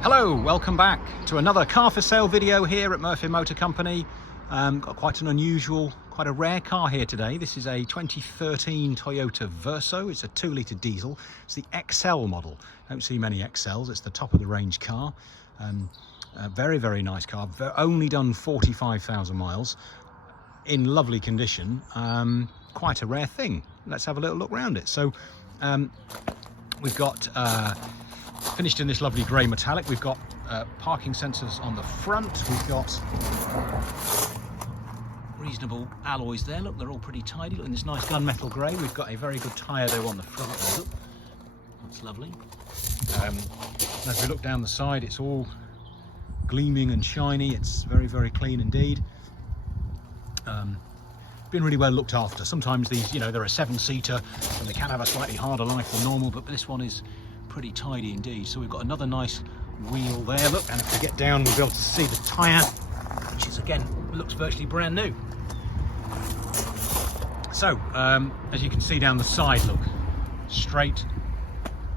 Hello, welcome back to another car for sale video here at Murphy Motor Company. Got quite an unusual, quite a rare car here today. This is a 2013 Toyota Verso. It's a 2-litre diesel. It's the XL model. Don't see many XLs. It's the top of the range car. A very, very nice car. Only done 45,000 miles. In lovely condition. Quite a rare thing. Let's have a little look around it. So we've got finished in this lovely grey metallic. We've got parking sensors on the front. We've got reasonable alloys there. Look, they're all pretty tidy. Look, in this nice gunmetal grey. We've got a very good tyre though on the front there. Look, that's lovely. As we look down the side, it's all gleaming and shiny. It's very, very clean indeed. Been really well looked after. Sometimes these, you know, they're a 7-seater and they can have a slightly harder life than normal, but this one is pretty tidy indeed. So we've got another nice wheel there, look, and if we get down we'll be able to see the tyre, which is again looks virtually brand new. So as you can see down the side, look, straight,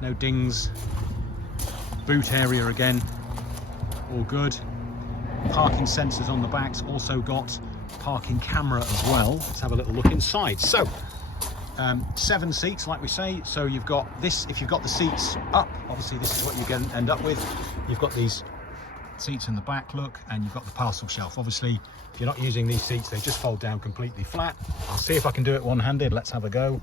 no dings. Boot area again, all good. Parking sensors on the back's also got parking camera as well. Let's have a little look inside. So 7 seats, like we say. So you've got this, if you've got the seats up, obviously this is what you're going to end up with. You've got these seats in the back, look, and you've got the parcel shelf. Obviously, if you're not using these seats, they just fold down completely flat. I'll see if I can do it one-handed. Let's have a go.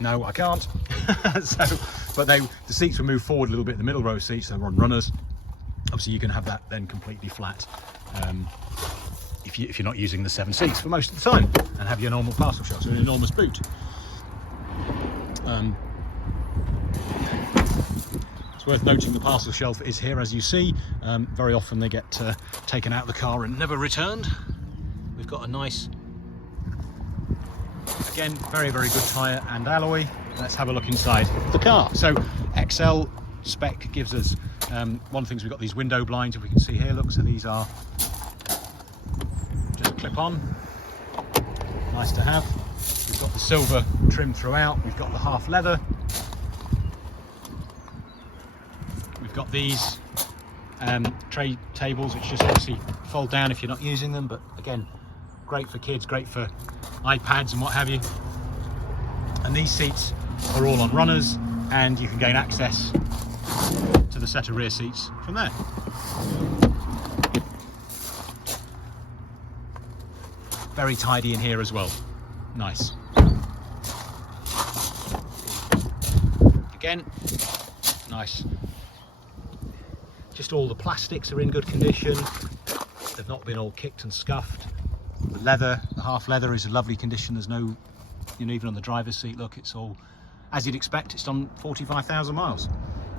No, I can't. But the seats will move forward a little bit. The middle row seats, they're on runners. Obviously, you can have that then completely flat. If you're not using the 7 seats for most of the time, and have your normal parcel shelf, so an enormous boot. It's worth noting the parcel shelf is here, as you see. Very often they get taken out of the car and never returned. We've got a nice, again, very, very good tyre and alloy. Let's have a look inside the car. So XL spec gives us one of the things, we've got these window blinds, if we can see here, look, so these are just clip on, nice to have. We've got the silver trim throughout, we've got the half leather, we've got these tray tables which just obviously fold down if you're not using them, but again, great for kids, great for iPads and what have you. And these seats are all on runners, and you can gain access to the set of rear seats from there. Very tidy in here as well. Nice. Again, nice. Just all the plastics are in good condition. They've not been all kicked and scuffed. The leather, the half leather, is in lovely condition. There's no, you know, even on the driver's seat, look, it's all as you'd expect. It's done 45,000 miles.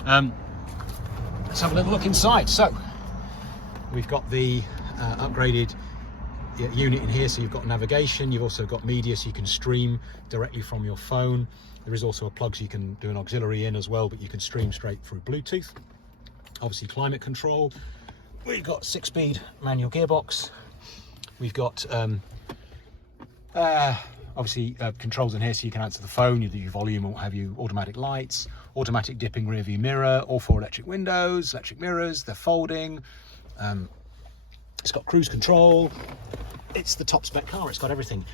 Let's have a little look inside. So we've got the upgraded unit in here, so you've got navigation, you've also got media, so you can stream directly from your phone. There is also a plug so you can do an auxiliary in as well, but you can stream straight through Bluetooth. Obviously climate control. We've got 6-speed manual gearbox. We've got obviously controls in here, so you can answer the phone, you do your volume or what have you, automatic lights, automatic dipping rear view mirror, all 4 electric windows, electric mirrors, they're folding. It's got cruise control. It's the top spec car, it's got everything.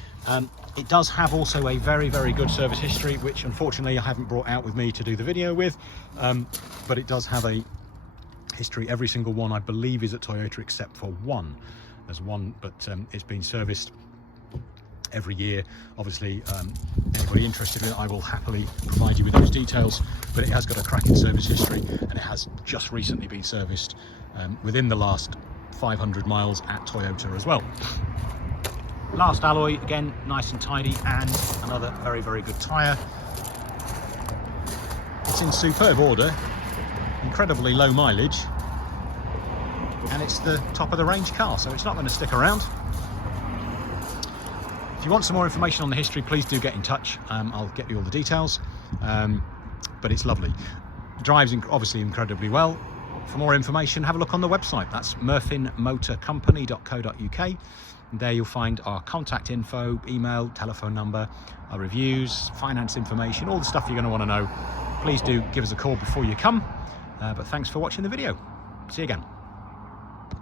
It does have also a very, very good service history, which unfortunately I haven't brought out with me to do the video with, but it does have a history. Every single one I believe is at Toyota except for one. There's one, but it's been serviced every year. Obviously, anybody interested in it, I will happily provide you with those details, but it has got a cracking service history, and it has just recently been serviced within the last 500 miles at Toyota as well. Last alloy, again, nice and tidy, and another very, very good tyre. It's in superb order, incredibly low mileage, and it's the top of the range car, so it's not going to stick around. If you want some more information on the history, please do get in touch. I'll get you all the details, but it's lovely. Drives obviously incredibly well. For more information, have a look on the website. That's murphinmotorcompany.co.uk. There you'll find our contact info, email, telephone number, our reviews, finance information, all the stuff you're going to want to know please do give us a call before you come. But thanks for watching the video. See you again.